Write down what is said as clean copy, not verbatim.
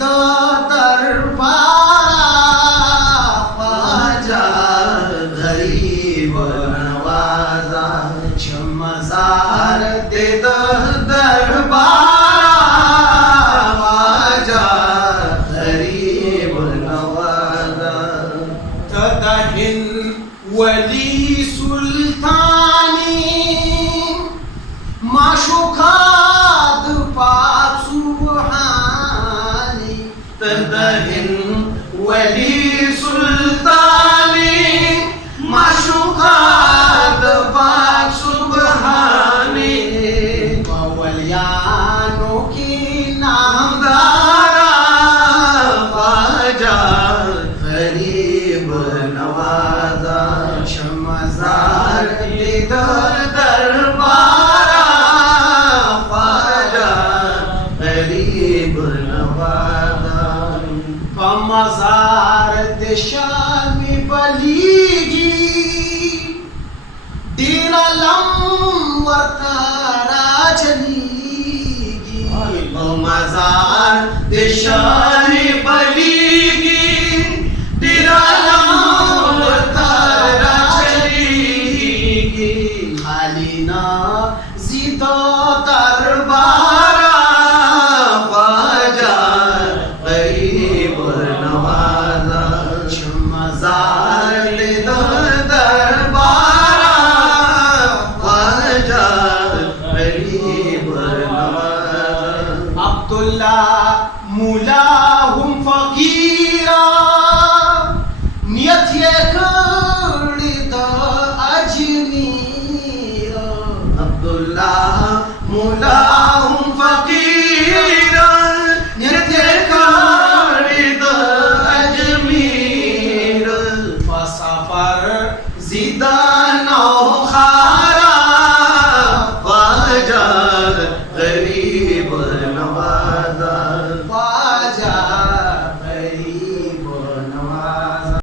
दरबारा माझ्या घरी बनवाजा शमसार ते दरबारा माझ्या घरी बनवाजा तदाहिन वली सुलतानी माशुखाद पाचुहानी तदाहिन वली सुलतानी माशुखाद पाचुहानी वलियानों की नामदारा बाजा गरीब नवाजा शमसार दरबारा बाजा गरीब नवाजा मजार देशामी बलीगी दिललम वरताराजनीगी मजार देशामी बलीगी दिललम वरताराजनीगी खाली ना जिदो दरबारा बाजा गरीब नवाजा शमसार दरबारा बाजा गरीब नवाजा अब्दुल्ला मुला हम फकीरा नियत एक